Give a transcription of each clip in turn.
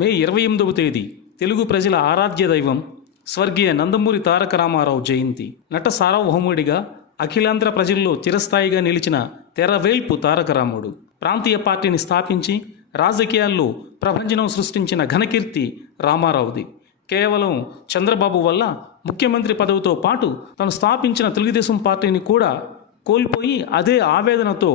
మే 28వ తేదీ తెలుగు ప్రజల ఆరాధ్య దైవం స్వర్గీయ నందమూరి తారక రామారావు జయంతి. నట సార్వభౌముడిగా అఖిలాంధ్ర ప్రజల్లో చిరస్థాయిగా నిలిచిన తెరవేల్పు తారక రాముడు. ప్రాంతీయ పార్టీని స్థాపించి రాజకీయాల్లో ప్రభంజనం సృష్టించిన ఘనకీర్తి రామారావుది. కేవలం చంద్రబాబు వల్ల ముఖ్యమంత్రి పదవితో పాటు తను స్థాపించిన తెలుగుదేశం పార్టీని కూడా కోల్పోయి అదే ఆవేదనతో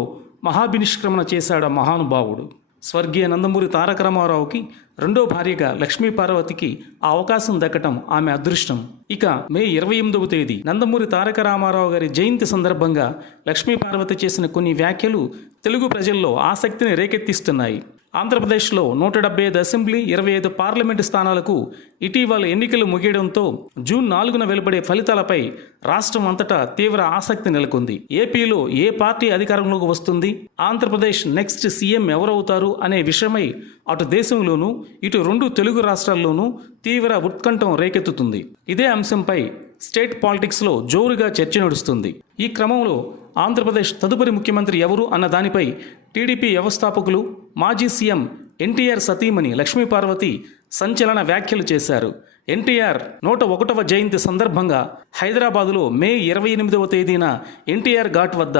మహాభినిష్క్రమణ చేశాడు మహానుభావుడు. స్వర్గీయ నందమూరి తారక రామారావుకి రెండో భార్యగా లక్ష్మీ పార్వతికి ఆ అవకాశం దక్కటం ఆమె అదృష్టం. ఇక మే 28వ తేదీ నందమూరి తారక రామారావు గారి జయంతి సందర్భంగా లక్ష్మీ పార్వతి చేసిన కొన్ని వ్యాఖ్యలు తెలుగు ప్రజల్లో ఆసక్తిని రేకెత్తిస్తున్నాయి. ఆంధ్రప్రదేశ్లో 175 అసెంబ్లీ 25 పార్లమెంటు స్థానాలకు ఇటీవల ఎన్నికలు ముగియడంతో జూన్ 4న వెలువడే ఫలితాలపై రాష్ట్రం అంతటా తీవ్ర ఆసక్తి నెలకొంది. ఏపీలో ఏ పార్టీ అధికారంలోకి వస్తుంది, ఆంధ్రప్రదేశ్ నెక్స్ట్ సీఎం ఎవరవుతారు అనే విషయమై అటు దేశంలోనూ ఇటు రెండు తెలుగు రాష్ట్రాల్లోనూ తీవ్ర ఉత్కంఠం రేకెత్తుతుంది. ఇదే అంశంపై స్టేట్ పాలిటిక్స్లో జోరుగా చర్చ నడుస్తుంది. ఈ క్రమంలో ఆంధ్రప్రదేశ్ తదుపరి ముఖ్యమంత్రి ఎవరు అన్న దానిపై టీడీపీ వ్యవస్థాపకులు మాజీ సీఎం ఎన్టీఆర్ సతీమణి లక్ష్మీ పార్వతి సంచలన వ్యాఖ్యలు చేశారు. ఎన్టీఆర్ 101వ జయంతి సందర్భంగా హైదరాబాదులో మే 28వ తేదీన ఎన్టీఆర్ ఘాట్ వద్ద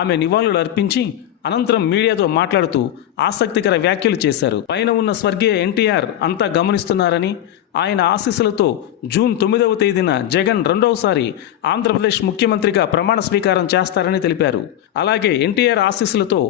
ఆమె నివాళులు అర్పించి అనంతరం మీడియాతో మాట్లాడుతూ ఆసక్తికర వ్యాఖ్యలు చేశారు. పైన ఉన్న స్వర్గీయ ఎన్టీఆర్ అంతా గమనిస్తున్నారని, ఆయన ఆశీస్సులతో జూన్ 9వ తేదీన జగన్ రెండవసారి ఆంధ్రప్రదేశ్ ముఖ్యమంత్రిగా ప్రమాణ స్వీకారం చేస్తారని తెలిపారు. అలాగే ఎన్టీఆర్ ఆశీస్సులతో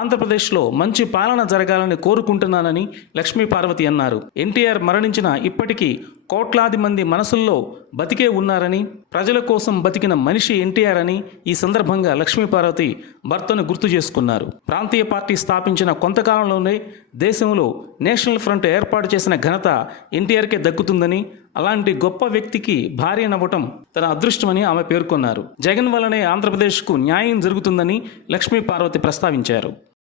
ఆంధ్రప్రదేశ్లో మంచి పాలన జరగాలని కోరుకుంటున్నానని లక్ష్మీ పార్వతి అన్నారు. ఎన్టీఆర్ మరణించిన ఇప్పటికీ కోట్లాది మంది మనసుల్లో బతికే ఉన్నారని, ప్రజల కోసం బతికిన మనిషి ఎన్టీఆర్ అని ఈ సందర్భంగా లక్ష్మీ పార్వతి భర్తను గుర్తు చేసుకున్నారు. ప్రాంతీయ పార్టీ స్థాపించిన కొంతకాలంలోనే దేశంలో నేషనల్ ఫ్రంట్ ఏర్పాటు చేసిన ఘనత ఎన్టీఆర్కే దక్కుతుందని, అలాంటి గొప్ప వ్యక్తికి భార్య నవ్వటం తన అదృష్టమని ఆమె పేర్కొన్నారు. జగన్ వల్లనే ఆంధ్రప్రదేశ్కు న్యాయం జరుగుతుందని లక్ష్మీ పార్వతి ప్రస్తావించారు.